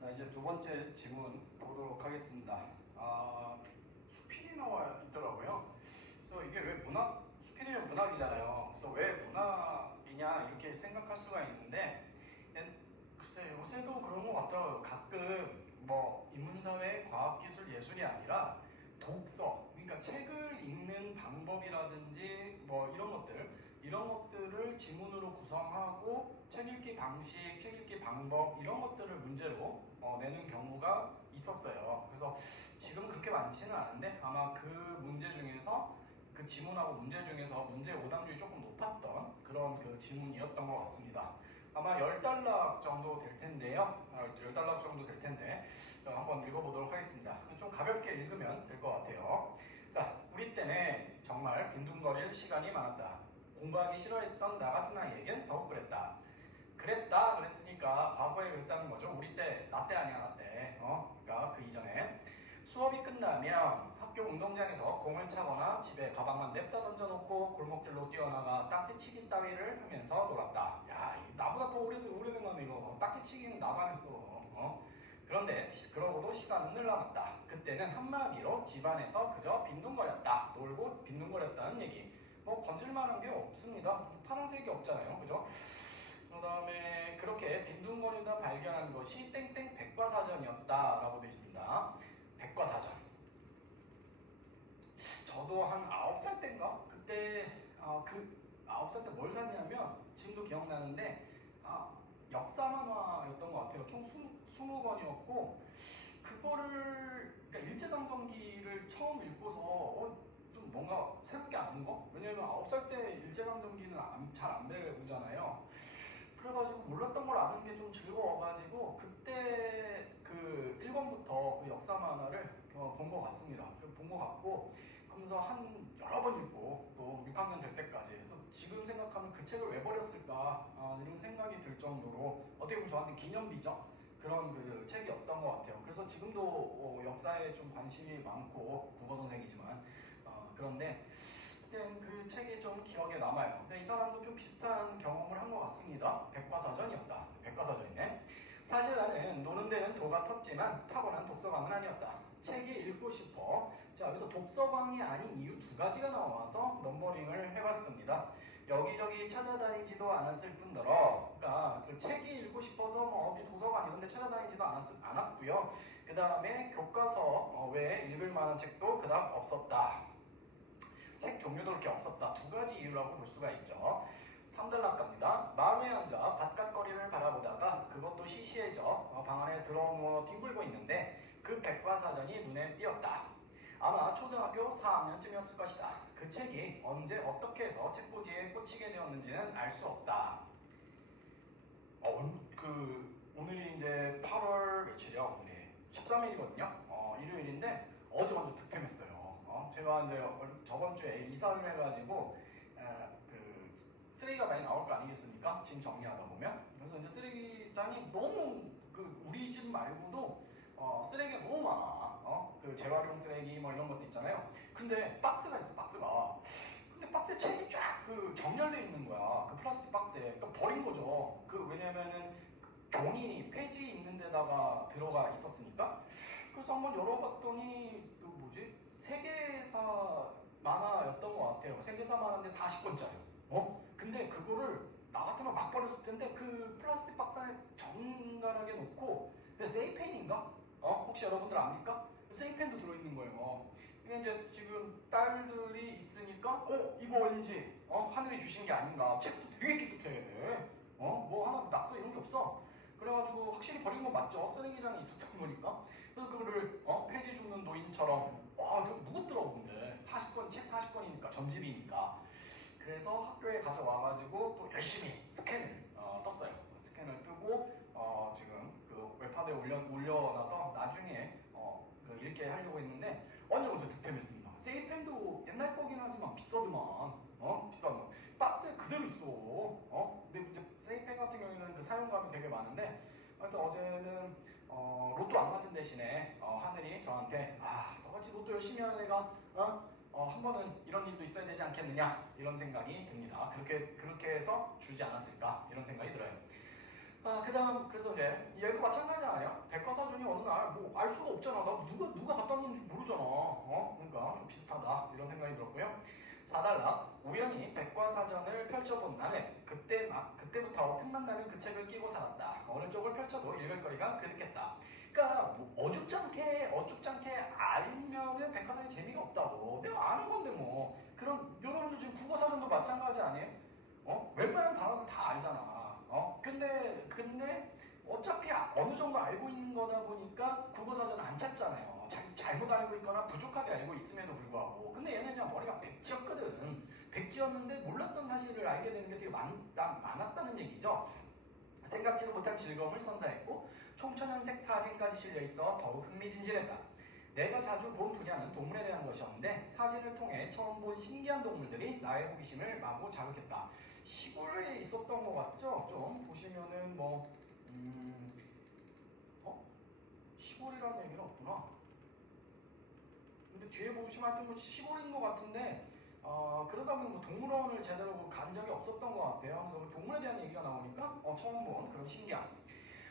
자, 이제 두 번째 질문 보도록 하겠습니다. 수필이 나와 있더라고요. 그래서 이게 왜 수필이면 문학이잖아요. 그래서 왜 문학이냐 이렇게 생각할 수가 있는데, 글쎄 요새도 그런 것 같더라고요. 가끔 뭐 인문사회, 과학기술, 예술이 아니라 독서, 그러니까 책을 읽는 방법이라든지 뭐 이런 것들을 지문으로 구성하고 책 읽기 방식, 책 읽기 방법 이런 것들을 문제로 내는 경우가 있었어요. 그래서 지금 그렇게 많지는 않은데 아마 그 문제 중에서 그 지문하고 문제 중에서 문제 오답률이 조금 높았던 그런 그 지문이었던 것 같습니다. 아마 10단락 정도 될 텐데요. 10단락 정도 될 텐데 한번 읽어보도록 하겠습니다. 좀 가볍게 읽으면 될 것 같아요. 자, 우리 때는 정말 빈둥거릴 시간이 많았다. 공부하기 싫어했던 나 같은 아이에겐 더욱 그랬다. 그랬으니까 과거에 그랬다는 거죠. 우리 때, 나 때 아니야, 나 때. 그러니까 그 이전에. 수업이 끝나면 학교 운동장에서 공을 차거나 집에 가방만 냅다 던져놓고 골목길로 뛰어나가 딱지치기 따위를 하면서 놀았다. 야, 나보다 더 오래된 건데 이거. 딱지치기는 나도 안 했어. 그런데 그러고도 시간은 늘 남았다. 그때는 한마디로 집안에서 그저 빈둥거렸다. 놀고 빈둥거렸다는 얘기. 뭐 건질만한 게 없습니다. 파란색이 없잖아요. 그죠? 그 다음에 그렇게 빈둥거리다 발견한 것이 땡땡 백과사전이었다라고 되어 있습니다. 백과사전. 저도 한 9살 때인가? 그때 그 9살 때 뭘 샀냐면 지금도 기억나는데 역사 만화였던 것 같아요. 총 20권이었고 그거를 그러니까 일제강점기를 처음 읽고서 좀 뭔가 새롭게 아는 거? 왜냐면 9살 때 일제강점기는 잘 안 배우잖아요. 그래가지고 몰랐던 걸 아는 게 좀 즐거워가지고 그때 그 1권부터 그 역사 만화를 본 것 같습니다. 본 것 같고 그러면서 한 여러 번 읽고 또 6학년 될 때까지 그래서 지금 생각하면 그 책을 왜 버렸을까 이런 생각이 들 정도로 어떻게 보면 저한테 기념비죠. 그런 그 책이었던 것 같아요. 그래서 지금도 역사에 좀 관심이 많고 국어 선생이지만 그런데 그때 그 책이 좀 기억에 남아요. 근데 이 사람도 좀 비슷한 경험을 한 것 같습니다. 백과사전이었다. 백과사전이네. 사실 나는 노는 데는 도가 텄지만 타고난 독서광은 아니었다. 책이 읽고 싶어. 자, 여기서 독서광이 아닌 이유 두 가지가 나와서 넘버링을 해봤습니다. 여기저기 찾아다니지도 않았을 뿐더러, 그러니까 그 책이 읽고 싶어서 뭐 어디 도서관 이런 데 찾아다니지도 않았고요. 그 다음에 교과서 외에 읽을 만한 책도 그닥 없었다. 책 종류도 그렇게 없었다. 두 가지 이유라고 볼 수가 있죠. 3단락 갑니다. 마음에 앉아 바깥거리를 바라보다가 그것도 시시해져 방 안에 들어누워 뒹굴고 있는데 그 백과사전이 눈에 띄었다. 아마 초등학교 4학년쯤이었을 것이다. 그 책이 언제 어떻게 해서 책꽂이에 꽂히게 되었는지는 알 수 없다. 오늘이 이제 8월 며칠이야? 오늘이 13일이거든요. 일요일인데 어제 먼저 득템했어요. 제가 이제 저번 주에 이사를 해가지고 그 쓰레기가 많이 나올 거 아니겠습니까? 짐 정리하다 보면. 그래서 이제 쓰레기장이 너무 우리 집 말고도 쓰레기가 너무 많아. 그 재활용 쓰레기 뭐 이런 것도 있잖아요. 근데 박스가 있어, 박스가. 근데 박스에 책이 쫙 정렬되어 있는 거야. 그 플라스틱 박스에. 그러니까 버린 거죠. 왜냐면은 종이 페이지 있는 데다가 들어가 있었으니까. 그래서 한번 열어봤더니 세계사 만화였던 것 같아요. 세계사 만화인데 40권짜리. 근데 그거를 나 같으면 막 버렸을 텐데 그 플라스틱 박스 안에 정갈하게 놓고 세이펜인가? 혹시 여러분들 압니까? 세이펜도 들어있는 거예요. 이게 이제 지금 딸들이 있으니까 이거 왠지 하늘이 주신 게 아닌가. 책도 되게 깨끗해. 뭐 하나 낙서 이런 게 없어. 그래가지고 확실히 버린 건 맞죠. 쓰레기장에 있었던 거니까. 그래서 그거를 폐지 줍는 노인처럼 되게 무겁더라고. 근데 40권, 책 40권이니까 전집이니까. 그래서 학교에 가져와가지고 또 열심히 스캔을 떴어요. 스캔을 뜨고 지금 그 웹하드에 올려놔서 나중에 읽게 하려고 했는데 먼저 득템했습니다. 세이펜도 옛날 거긴 하지만 비싸더만. 비싸면 박스에 그대로 있어. 근데 이제 세이펜 같은 경우에는 그 사용감이 되게 많은데 하여튼 어제는 로또 안 맞은 대신에 하늘이 저한테 너같이 로또 열심히 하는 애가 한 번은 이런 일도 있어야 되지 않겠느냐 이런 생각이 듭니다. 그렇게 해서 주지 않았을까 이런 생각이 들어요. 그래서 이제 얘도 마찬가지 아니야? 백과사전이 어느 날 뭐 알 수가 없잖아. 나 누가 갖다 놓은지 모르잖아. 그러니까 좀 비슷하다 이런 생각이 들었고요. 4달러. 우연히 백과사전을 펼쳐본 나는 그때부터 틈만 나면 그 책을 끼고 살았다. 어느 쪽을 펼쳐도 읽을 거리가 그득했다. 그러니까 뭐 어줍잖게 알면은 백과사전이 재미가 없다고. 내가 아는 건데 뭐. 그럼 여러분들 지금 국어사전도 마찬가지 아니에요? 웬만한 단어도 다 알잖아. 근데 어차피 어느 정도 알고 있는 거다 보니까 국어사전은 안 찾잖아요. 잘못 알고 있거나 부족하게 알고 있음에도 불구하고. 근데 얘는 그냥 머리가 백지였거든. 백지였는데 몰랐던 사실을 알게 되는 게 되게 많았다는 얘기죠. 생각지도 못한 즐거움을 선사했고 총천연색 사진까지 실려있어 더욱 흥미진진했다. 내가 자주 본 분야는 동물에 대한 것이었는데 사진을 통해 처음 본 신기한 동물들이 나의 호기심을 마구 자극했다. 시골에 있었던 것 같죠? 좀 보시면은 시골이라는 얘기는 없구나. 근데 뒤에 보시면 하여튼 시골인 것 같은데 그러다 보니 동물원을 제대로 간 적이 없었던 것 같아요. 그래서 동물에 대한 얘기가 나오니까 처음 본 그런 신기함.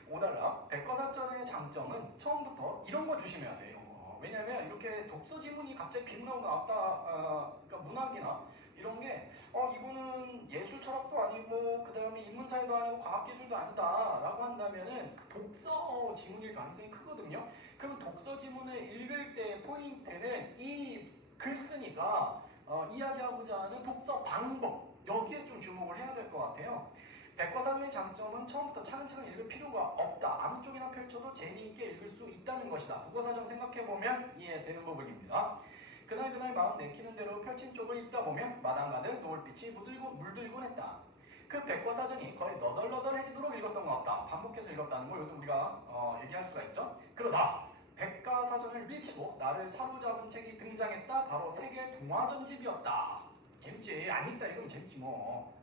5달러. 백과사전의 장점은 처음부터 이런 거 조심해야 돼요. 왜냐면 이렇게 독서 지문이 갑자기 빗나오고 나왔다, 그러니까 문학이나 이런 게 이분은 예술 철학도 아니고 그 다음에 인문사회도 아니고 과학기술도 아니다 라고 한다면은 그 독서 지문일 가능성이 크거든요. 그럼 독서 지문을 읽을 때 포인트는 이 글쓴이가 이야기하고자 하는 독서 방법, 여기에 좀 주목을 해야 될 것 같아요. 백과사전의 장점은 처음부터 차근차근 읽을 필요가 없다. 아무 쪽이나 펼쳐도 재미있게 읽을 수 있다는 것이다. 국어사전 생각해보면 이해되는 부분입니다. 그날 마음 내키는 대로 펼친 쪽을 읽다 보면 마당 가득 노을빛이 물들곤 했다. 그 백과사전이 거의 너덜너덜해지도록 읽었던 것 같다. 반복해서 읽었다는 걸 요즘 우리가 얘기할 수가 있죠. 그러다 백과사전을 밀치고 나를 사로잡은 책이 등장했다. 바로 세계 동화전집이었다. 재밌지. 안 읽다 읽으면 재밌지 뭐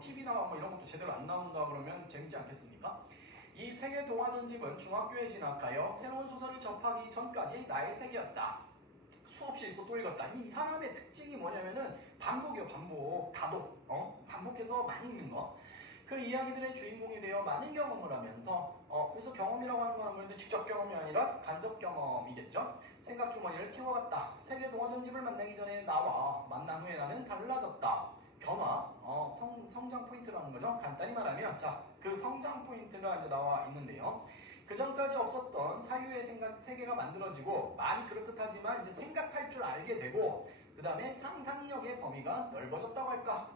TV나 뭐 이런 것도 제대로 안 나온다 그러면 재밌지 않겠습니까? 이 세계 동화전집은 중학교에 진학하여 새로운 소설을 접하기 전까지 나의 세계였다. 수없이 읽고 또 읽었다. 이 사람의 특징이 뭐냐면은 반복이에요. 다독. 반복해서 많이 읽는 거. 그 이야기들의 주인공이 되어 많은 경험을 하면서 그래서 경험이라고 하는 건 아무래도 직접 경험이 아니라 간접 경험이겠죠. 생각 주머니를 키워갔다. 세계 동화전집을 만나기 전에 나와 만난 후에 나는 달라졌다. 변화, 성장 포인트라는 거죠. 간단히 말하면 그 성장 포인트가 이제 나와 있는데요. 그 전까지 없었던 사유의 세계가 만들어지고 말이 그렇듯하지만 이제 생각할 줄 알게 되고 그 다음에 상상력의 범위가 넓어졌다고 할까.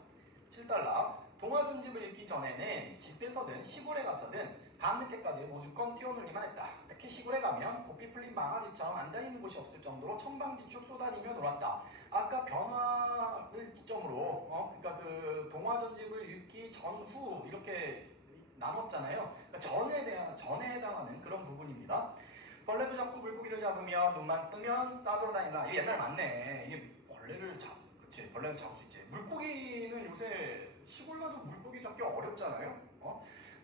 7달러. 동화전집을 읽기 전에는 집에서든 시골에 가서든 밤늦게까지 무조건 뛰어놀기만 했다. 특히 시골에 가면 고삐 풀린 망아지처럼 안 다니는 곳이 없을 정도로 천방지축 쏘다니며 놀았다. 아까 변화를 기점으로 그러니까 그 동화전집을 읽기 전후 이렇게 나눴잖아요. 그러니까 전에 해당하는 그런 부분입니다. 벌레도 잡고 물고기를 잡으며 눈만 뜨면 싸돌아다니라. 이게 옛날 맞네. 이게 벌레를 잡을 수 있지. 물고기는 요새 시골 가도 물고기 잡기 어렵잖아요.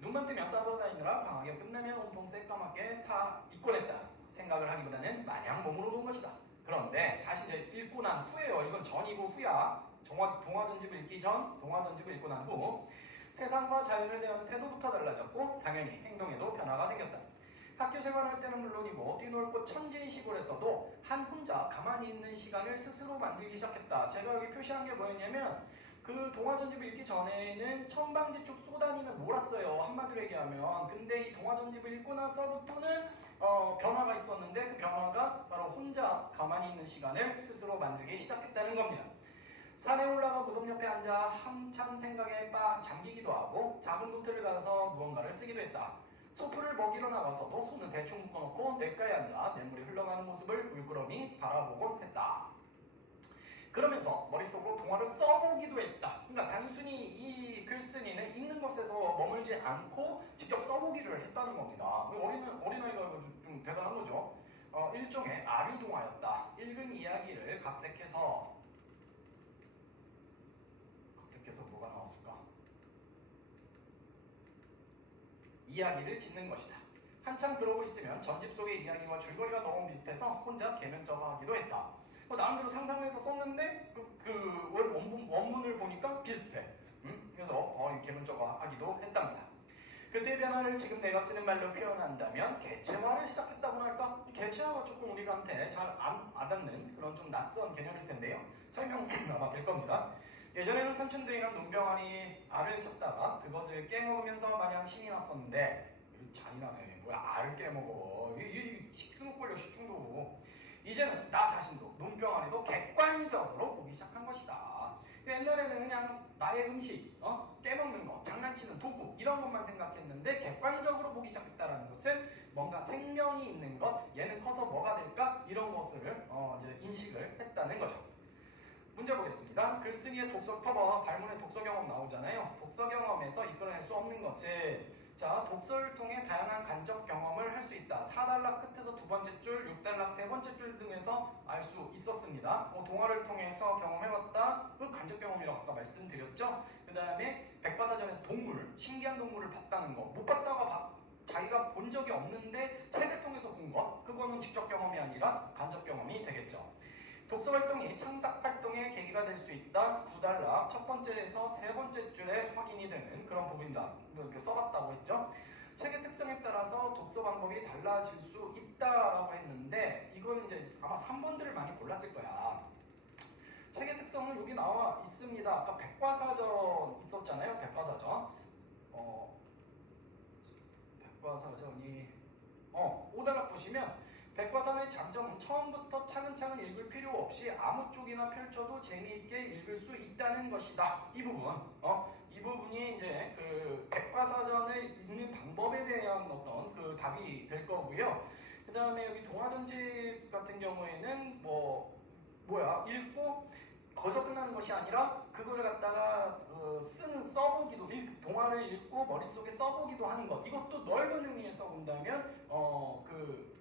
눈만 뜨면 싸돌아다니느라 강하게 끝나면 온통 새까맣게 다 잊곤 했다. 생각을 하기보다는 마냥 몸으로 놓은 것이다. 그런데 다시 이제 읽고 난 후에요. 이건 전이고 후야. 동화전집을 읽기 전, 동화전집을 읽고 난 후. 세상과 자연을 대하는 태도부터 달라졌고 당연히 행동에도 변화가 생겼다. 학교 생활할 때는 물론이고 뛰놀고 천지의 시골에서도 한 혼자 가만히 있는 시간을 스스로 만들기 시작했다. 제가 여기 표시한 게 뭐였냐면 그 동화전집을 읽기 전에는 천방지축 쏘다니며 놀았어요. 한마디로 얘기하면. 근데 이 동화전집을 읽고 나서부터는 변화가 있었는데 그 변화가 바로 혼자 가만히 있는 시간을 스스로 만들기 시작했다는 겁니다. 산에 올라가 무덤 옆에 앉아 한참 생각에 잠기기도 하고 작은 노트를 가서 무언가를 쓰기도 했다. 소풀을 먹이러 나가서도 손은 대충 묶어놓고 냇가에 앉아 냇물이 흘러가는 모습을 울끄러미 바라보곤 했다. 그러면서 머릿속으로 동화를 써보기도 했다. 그러니까 단순히 이 글쓴이는 읽는 것에서 머물지 않고 직접 써보기를 했다는 겁니다. 어린아이가 좀 대단한 거죠. 일종의 아류동화였다. 읽은 이야기를 각색해서 뭐가 나왔을까? 이야기를 짓는 것이다. 한참 그러고 있으면 전집 속의 이야기와 줄거리가 너무 비슷해서 혼자 개면적어하기도 했다. 나름대로 상상을 해서 썼는데 원문을 보니까 비슷해. 그래서 개면적어하기도 했답니다. 그때의 변화를 지금 내가 쓰는 말로 표현한다면 개체화를 시작했다고나 할까? 개체화가 조금 우리한테 잘 안 와닿는 그런 좀 낯선 개념일 텐데요. 설명 아마 될 겁니다. 예전에는 삼촌들이랑 논병아리 알을 찾다가 그것을 깨먹으면서 마냥 신이 났었는데 잔인하네. 뭐야 알을 깨먹어. 이 식중독 걸려 식중독. 이제는 나 자신도 논병아리도 객관적으로 보기 시작한 것이다. 옛날에는 그냥 나의 음식, 깨먹는 거, 장난치는 도구 이런 것만 생각했는데 객관적으로 보기 시작했다는 것은 뭔가 생명이 있는 것, 얘는 커서 뭐가 될까? 이런 것을 이제 인식을 했다는 거죠. 문제 보겠습니다. 글쓰기의 독서 커버, 발문의 독서 경험 나오잖아요. 독서 경험에서 이끌어낼 수 없는 것은 자, 독서를 통해 다양한 간접 경험을 할 수 있다. 4단락 끝에서 두 번째 줄, 6단락 세 번째 줄 등에서 알 수 있었습니다. 동화를 통해서 경험해봤다. 그 간접 경험이라고 아까 말씀드렸죠. 그 다음에 백과사전에서 동물, 신기한 동물을 봤다는 거. 못 봤다가 자기가 본 적이 없는데 책을 통해서 본 것. 그거는 직접 경험이 아니라 간접 경험이 되겠죠. 독서 활동이 창작 활동의 계기가 될 수 있다. 9단락 첫 번째에서 세 번째 줄에 확인이 되는 그런 부분이다. 이렇게 써봤다고 했죠. 책의 특성에 따라서 독서 방법이 달라질 수 있다라고 했는데 이건 이제 아마 3번들을 많이 골랐을 거야. 책의 특성은 여기 나와 있습니다. 아까 백과사전 있었잖아요. 백과사전. 백과사전이 5단락 보시면 백과사전의 장점은 처음부터 차근차근 읽을 필요 없이 아무 쪽이나 펼쳐도 재미있게 읽을 수 있다는 것이다. 이 부분, 이 부분이 이제 그 백과사전을 읽는 방법에 대한 어떤 그 답이 될 거고요. 그 다음에 여기 동화전집 같은 경우에는 읽고 거기서 끝나는 것이 아니라 그거를 갖다가 써보기도, 동화를 읽고 머릿속에 써보기도 하는 것. 이것도 넓은 의미에서 본다면 그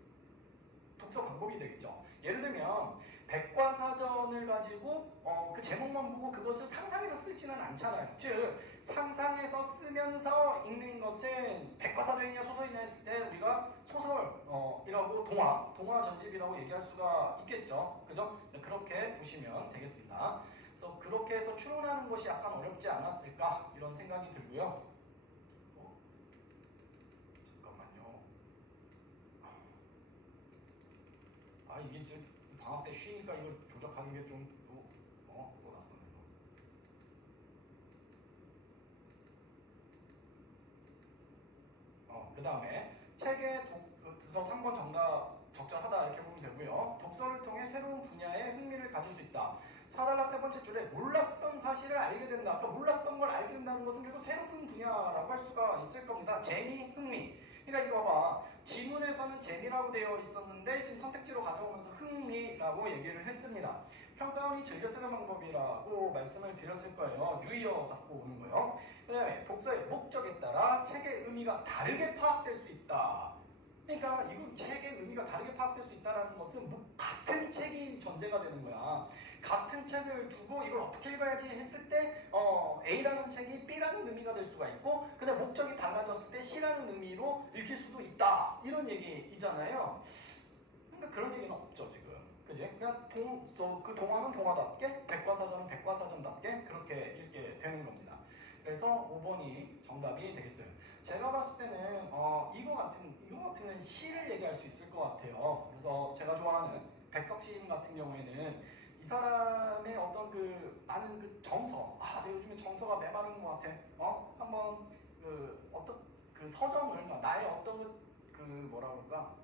독서 방법이 되겠죠. 예를 들면 백과사전을 가지고 그 제목만 보고 그것을 상상해서 쓰지는 않잖아요. 즉 상상해서 쓰면서 읽는 것은 백과사전이냐 소설이냐 했을 때 우리가 소설이라고 동화 전집이라고 얘기할 수가 있겠죠. 그죠? 그렇게 보시면 되겠습니다. 그래서 그렇게 해서 추론하는 것이 약간 어렵지 않았을까 이런 생각이 들고요. 이게 이제 방학 때 쉬니까 이걸 조작하는 게 좀 또 낯선데. 그 다음에 책의 독서 3번 정답 적절하다 이렇게 보면 되고요. 독서를 통해 새로운 분야에 흥미를 가질 수 있다. 4단락 세 번째 줄에 몰랐던 사실을 알게 된다. 그러니까 몰랐던 걸 알게 된다는 것은 결국 새로운 분야라고 할 수가 있을 겁니다. 재미, 흥미. 그러니까 이거 봐. 지문에서는 재미라고 되어 있었는데 지금 선택지로 가져오면서 흥미라고 얘기를 했습니다. 평가원이 즐겨 쓰는 방법이라고 말씀을 드렸을 거예요. 유의어 갖고 오는 거예요. 그 다음에 독서의 목적에 따라 책의 의미가 다르게 파악될 수 있다. 그러니까 이거 책의 의미가 다르게 파악될 수 있다는 것은 같은 책이 전제가 되는 거야. 같은 책을 두고 이걸 어떻게 읽어야지 했을 때 A라는 책이 B라는 의미가 될 수가 있고 근데 목적이 달라졌을 때 C라는 의미로 읽힐 수도 있다. 이런 얘기이잖아요. 그러니까 그런 얘기는 없죠 지금. 그지? 그냥 그 동화는 동화답게 백과사전은 백과사전답게 그렇게 읽게 되는 겁니다. 그래서 5번이 정답이 되겠어요. 제가 봤을 때는 이거 같은 시를 얘기할 수 있을 것 같아요. 그래서 제가 좋아하는 백석 시인 같은 경우에는 이 사람의 어떤 나는 그 정서, 내가 요즘에 정서가 메마른 것 같아. 한번 어떤 서정을 나의 어떤 뭐라 그럴까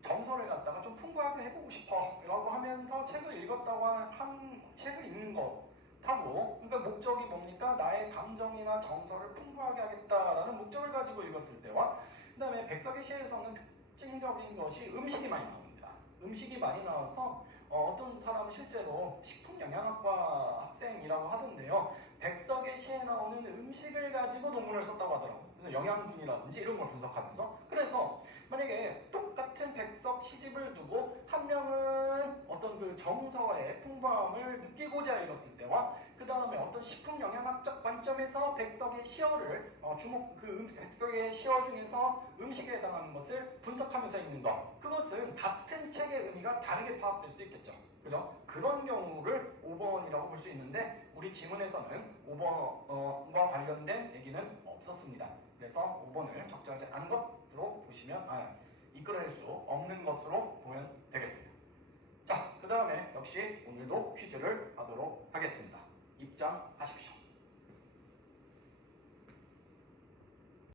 정서를 갖다가 좀 풍부하게 해보고 싶어 라고 하면서 책을 읽었다고 한 책을 읽는 것 하고 그러니까 목적이 뭡니까? 나의 감정이나 정서를 풍부하게 하겠다라는 목적을 가지고 읽었을 때와 그 다음에 백석의 시에서는 특징적인 것이 음식이 많이 나옵니다. 음식이 많이 나와서 어떤 사람은 실제로 식품영양학과 학생이라고 하던데요. 백석의 시에 나오는 음식을 가지고 논문을 썼다고 하더라고요. 그래서 영양분이라든지 이런 걸 분석하면서 그래서 만약에 똑같은 백석 시집을 두고 한 명은 어떤 그 정서의 풍부함을 느끼고자 읽었을 때와 그 다음에 어떤 식품영양학적 관점에서 백석의 시어를 백석의 시어 중에서 음식에 해당하는 것을 분석하면서 읽는 것 그것은 같은 책의 의미가 다르게 파악될 수 있겠죠. 그죠? 그런 경우를 5번이라고 볼 수 있는데 우리 지문에서는 5번과 관련된 얘기는 없었습니다. 그래서 5번을 적절하지 않은 것으로 이끌어낼 수 없는 것으로 보면 되겠습니다. 자, 그 다음에 역시 오늘도 퀴즈를 하도록 하겠습니다. 입장하십시오.